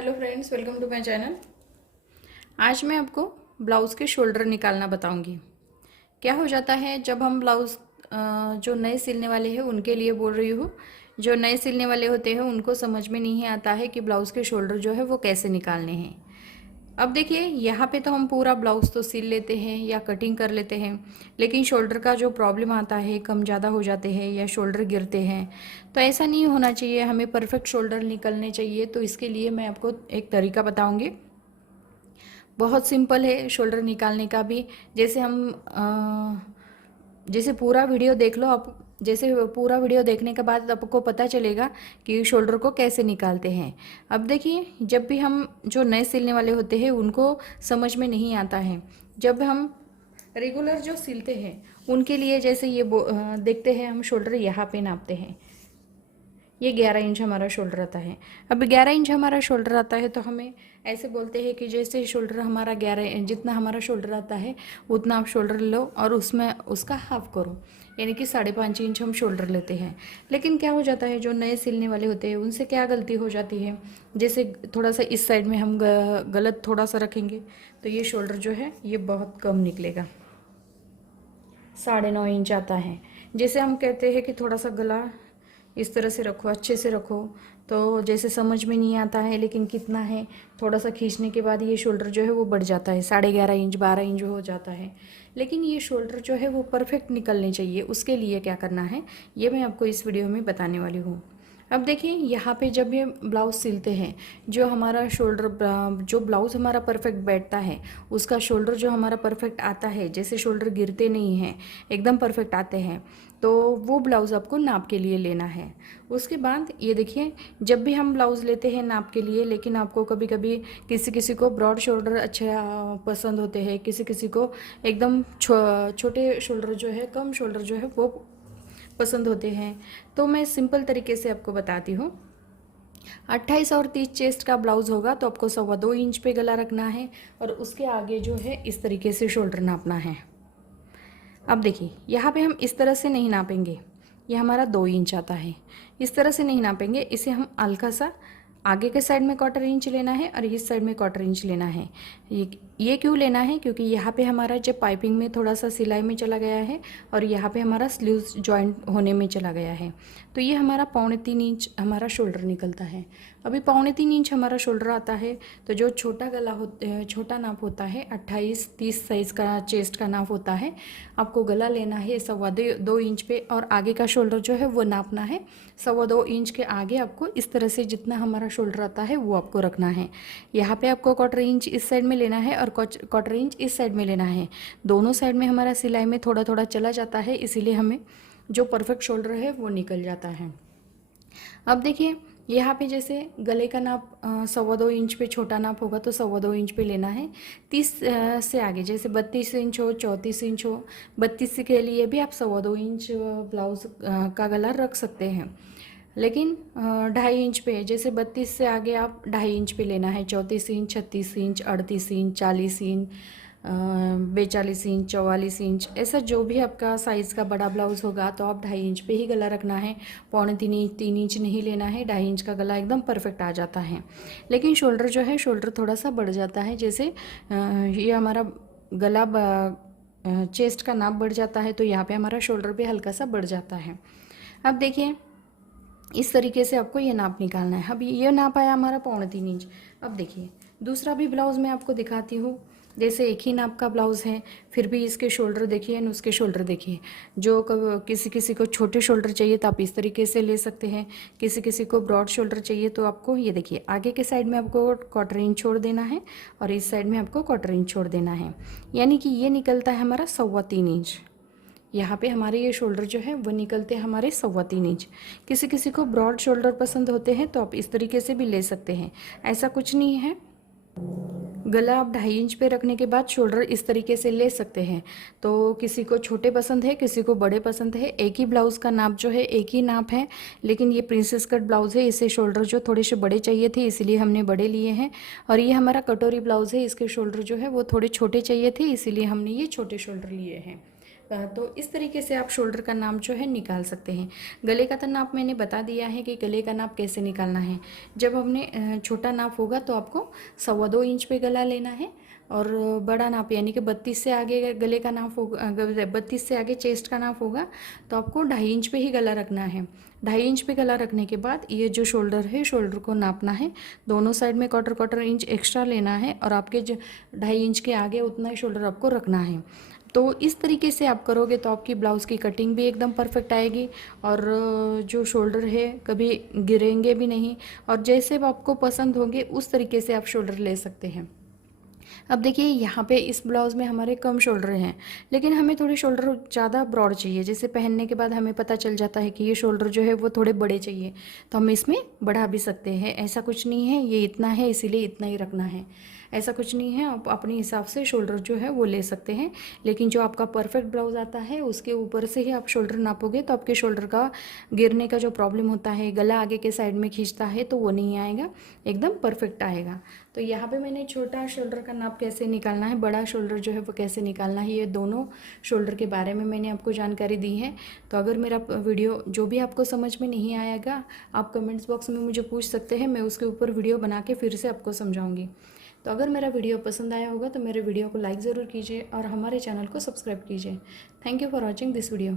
Hello friends, welcome to my channel. आज मैं आपको ब्लाउज़ के शोल्डर निकालना बताऊंगी। क्या हो जाता है जब हम ब्लाउज़ जो नए सिलने वाले हैं उनके लिए बोल रही हूँ। जो नए सिलने वाले होते हैं उनको समझ में नहीं आता है कि ब्लाउज़ के शोल्डर जो है वो कैसे निकालने हैं। अब देखिए, यहाँ पे तो हम पूरा ब्लाउज़ तो सिल लेते हैं या कटिंग कर लेते हैं, लेकिन शोल्डर का जो प्रॉब्लम आता है, कम ज़्यादा हो जाते हैं या शोल्डर गिरते हैं, तो ऐसा नहीं होना चाहिए। हमें परफेक्ट शोल्डर निकलने चाहिए। तो इसके लिए मैं आपको एक तरीका बताऊंगी। बहुत सिंपल है शोल्डर निकालने का भी। जैसे हम जैसे पूरा वीडियो देख लो आप। जैसे पूरा वीडियो देखने के बाद आपको पता चलेगा कि शोल्डर को कैसे निकालते हैं। अब देखिए, जब भी हम जो नए सिलने वाले होते हैं उनको समझ में नहीं आता है। जब हम रेगुलर जो सिलते हैं उनके लिए जैसे ये देखते हैं हम, शोल्डर यहाँ पे नापते हैं। ये 11 इंच हमारा शोल्डर आता है। अब 11 इंच हमारा शोल्डर आता है तो हमें ऐसे बोलते हैं कि जैसे शोल्डर हमारा 11, जितना हमारा शोल्डर आता है उतना आप शोल्डर लो और उसमें उसका हाफ करो, यानी कि 5.5 इंच हम शोल्डर लेते हैं। लेकिन क्या हो जाता है, जो नए सिलने वाले होते हैं उनसे क्या गलती हो जाती है, जैसे थोड़ा सा इस साइड में हम गलत थोड़ा सा रखेंगे तो ये शोल्डर जो है ये बहुत कम निकलेगा। 9.5 इंच आता है। जैसे हम कहते हैं कि थोड़ा सा गला इस तरह से रखो, अच्छे से रखो, तो जैसे समझ में नहीं आता है लेकिन कितना है, थोड़ा सा खींचने के बाद ये शोल्डर जो है वो बढ़ जाता है, 11.5 इंच 12 इंच हो जाता है। लेकिन ये शोल्डर जो है वो परफेक्ट निकलने चाहिए। उसके लिए क्या करना है ये मैं आपको इस वीडियो में बताने वाली हूँ। अब देखिए, यहाँ पे जब ये ब्लाउज़ सिलते हैं, जो हमारा शोल्डर, जो ब्लाउज़ हमारा परफेक्ट बैठता है उसका शोल्डर जो हमारा परफेक्ट आता है, जैसे शोल्डर गिरते नहीं हैं, एकदम परफेक्ट आते हैं, तो वो ब्लाउज़ आपको नाप के लिए लेना है। उसके बाद ये देखिए, जब भी हम ब्लाउज़ लेते हैं नाप के लिए, लेकिन आपको कभी कभी किसी किसी को ब्रॉड शोल्डर अच्छे पसंद होते हैं, किसी किसी को एकदम छोटे शोल्डर जो है, कम शोल्डर जो है वो पसंद होते हैं। तो मैं सिंपल तरीके से आपको बताती हूँ। 28 और 30 चेस्ट का ब्लाउज़ होगा तो आपको 2.25 इंच पे गला रखना है और उसके आगे जो है इस तरीके से शोल्डर नापना है। अब देखिए, यहाँ पे हम इस तरह से नहीं नापेंगे, ये हमारा 2 इंच आता है। इस तरह से नहीं नापेंगे, इसे हम हल्का सा आगे के साइड में 1/4 इंच लेना है और इस साइड में 1/4 इंच लेना है। ये क्यों लेना है, क्योंकि यहाँ पे हमारा जब पाइपिंग में थोड़ा सा सिलाई में चला गया है और यहाँ पे हमारा स्लीव्स जॉइंट होने में चला गया है, तो ये हमारा 3.25 इंच हमारा शोल्डर निकलता है। अभी 3.25 इंच हमारा शोल्डर आता है, तो जो छोटा गला छोटा नाप होता है, 28-30 साइज़ का चेस्ट का नाप होता है, आपको गला लेना है 2.25 इंच पे और आगे का शोल्डर जो है वो नापना है 2.25 इंच के आगे। आपको इस तरह से जितना हमारा शोल्डर आता है वो आपको रखना है। यहाँ पे आपको 1/4 इंच इस साइड में लेना है और 1/4 इंच इस साइड में लेना है। दोनों साइड में हमारा सिलाई में थोड़ा थोड़ा चला जाता है, इसीलिए हमें जो परफेक्ट शोल्डर है वो निकल जाता है। अब देखिए, यहाँ पे जैसे गले का नाप 2.25 इंच पे छोटा नाप होगा तो 2.25 इंच पे लेना है। 30 से आगे जैसे 32 इंच हो, 34 इंच हो, 32 के लिए भी आप 2.25 इंच ब्लाउज का गला रख सकते हैं। लेकिन 2.5 इंच पे, जैसे 32 से आगे आप 2.5 इंच पे लेना है। 34 inch, 36 inch, 38 inch, 40 inch, 42 inch, 44 inch, ऐसा जो भी आपका साइज़ का बड़ा ब्लाउज़ होगा तो आप 2.5 इंच पे ही गला रखना है। 3.25 इंच 3 इंच नहीं लेना है। 2.5 इंच का गला एकदम परफेक्ट आ जाता है। लेकिन शोल्डर जो है, शोल्डर थोड़ा सा बढ़ जाता है। जैसे ये हमारा गला चेस्ट का नाप बढ़ जाता है तो यहाँ पे हमारा शोल्डर भी हल्का सा बढ़ जाता है। अब देखिए, इस तरीके से आपको ये नाप निकालना है। अब ये नाप आया हमारा 3.25 इंच। अब देखिए, दूसरा भी ब्लाउज़ मैं आपको दिखाती हूँ। जैसे एक ही नाप का ब्लाउज़ है, फिर भी इसके शोल्डर देखिए और उसके शोल्डर देखिए। जो किसी किसी को छोटे शोल्डर चाहिए तो आप इस तरीके से ले सकते हैं, किसी किसी को ब्रॉड शोल्डर चाहिए तो आपको ये देखिए, आगे के साइड में आपको 1/4 इंच छोड़ देना है और इस साइड में आपको 1/4 इंच छोड़ देना है, यानी कि ये निकलता है हमारा 3.25 इंच। यहाँ पे हमारे ये शोल्डर जो है वो निकलते हैं हमारे 3.25 इंच। किसी किसी को ब्रॉड शोल्डर पसंद होते हैं तो आप इस तरीके से भी ले सकते हैं, ऐसा कुछ नहीं है। गला आप 2.5 इंच पे रखने के बाद शोल्डर इस तरीके से ले सकते हैं। तो किसी को छोटे पसंद है, किसी को बड़े पसंद है। एक ही ब्लाउज़ का नाप जो है एक ही नाप है, लेकिन ये प्रिंसेस कट ब्लाउज़ है, इसे शोल्डर जो थोड़े से बड़े चाहिए थे इसीलिए हमने बड़े लिए हैं। और ये हमारा कटोरी ब्लाउज़ है, इसके शोल्डर जो है वो थोड़े छोटे चाहिए थे, इसीलिए हमने ये छोटे शोल्डर लिए हैं। तो इस तरीके से आप शोल्डर का नाप जो है निकाल सकते हैं। गले का तो नाप मैंने बता दिया है कि गले का नाप कैसे निकालना है। जब हमने छोटा नाप होगा तो आपको 2.25 इंच पे गला लेना है, और बड़ा नाप यानी कि 32 से आगे गले का नाप होगा, 32 से आगे चेस्ट का नाप होगा तो आपको 2.5 इंच पे ही गला रखना है। 2.5 इंच पे गला रखने के बाद ये जो शोल्डर है, शोल्डर को नापना है, दोनों साइड में 1/4 इंच एक्स्ट्रा लेना है, और आपके जो 2.5 इंच के आगे उतना ही शोल्डर आपको रखना है। तो इस तरीके से आप करोगे तो आपकी ब्लाउज़ की कटिंग भी एकदम परफेक्ट आएगी, और जो शोल्डर है कभी गिरेंगे भी नहीं, और जैसे आपको पसंद होंगे उस तरीके से आप शोल्डर ले सकते हैं। अब देखिए यहाँ पे इस ब्लाउज़ में हमारे कम शोल्डर हैं, लेकिन हमें थोड़े शोल्डर ज़्यादा ब्रॉड चाहिए। जैसे पहनने के बाद हमें पता चल जाता है कि ये शोल्डर जो है वो थोड़े बड़े चाहिए, तो हम इसमें बढ़ा भी सकते हैं। ऐसा कुछ नहीं है ये इतना है इसीलिए इतना ही रखना है, ऐसा कुछ नहीं है। आप अपने हिसाब से शोल्डर जो है वो ले सकते हैं। लेकिन जो आपका परफेक्ट ब्लाउज़ आता है उसके ऊपर से ही आप शोल्डर नापोगे तो आपके शोल्डर का गिरने का जो प्रॉब्लम होता है, गला आगे के साइड में खींचता है, तो वो नहीं आएगा, एकदम परफेक्ट आएगा। तो यहाँ पे मैंने छोटा शोल्डर का नाप कैसे निकालना है, बड़ा शोल्डर जो है वो कैसे निकालना है, ये दोनों शोल्डर के बारे में मैंने आपको जानकारी दी है। तो अगर मेरा वीडियो जो भी आपको समझ में नहीं आएगा, आप कमेंट्स बॉक्स में मुझे पूछ सकते हैं, मैं उसके ऊपर वीडियो बना के फिर से आपको समझाऊंगी। तो अगर मेरा वीडियो पसंद आया होगा तो मेरे वीडियो को लाइक ज़रूर कीजिए और हमारे चैनल को सब्सक्राइब कीजिए। Thank you for watching this video.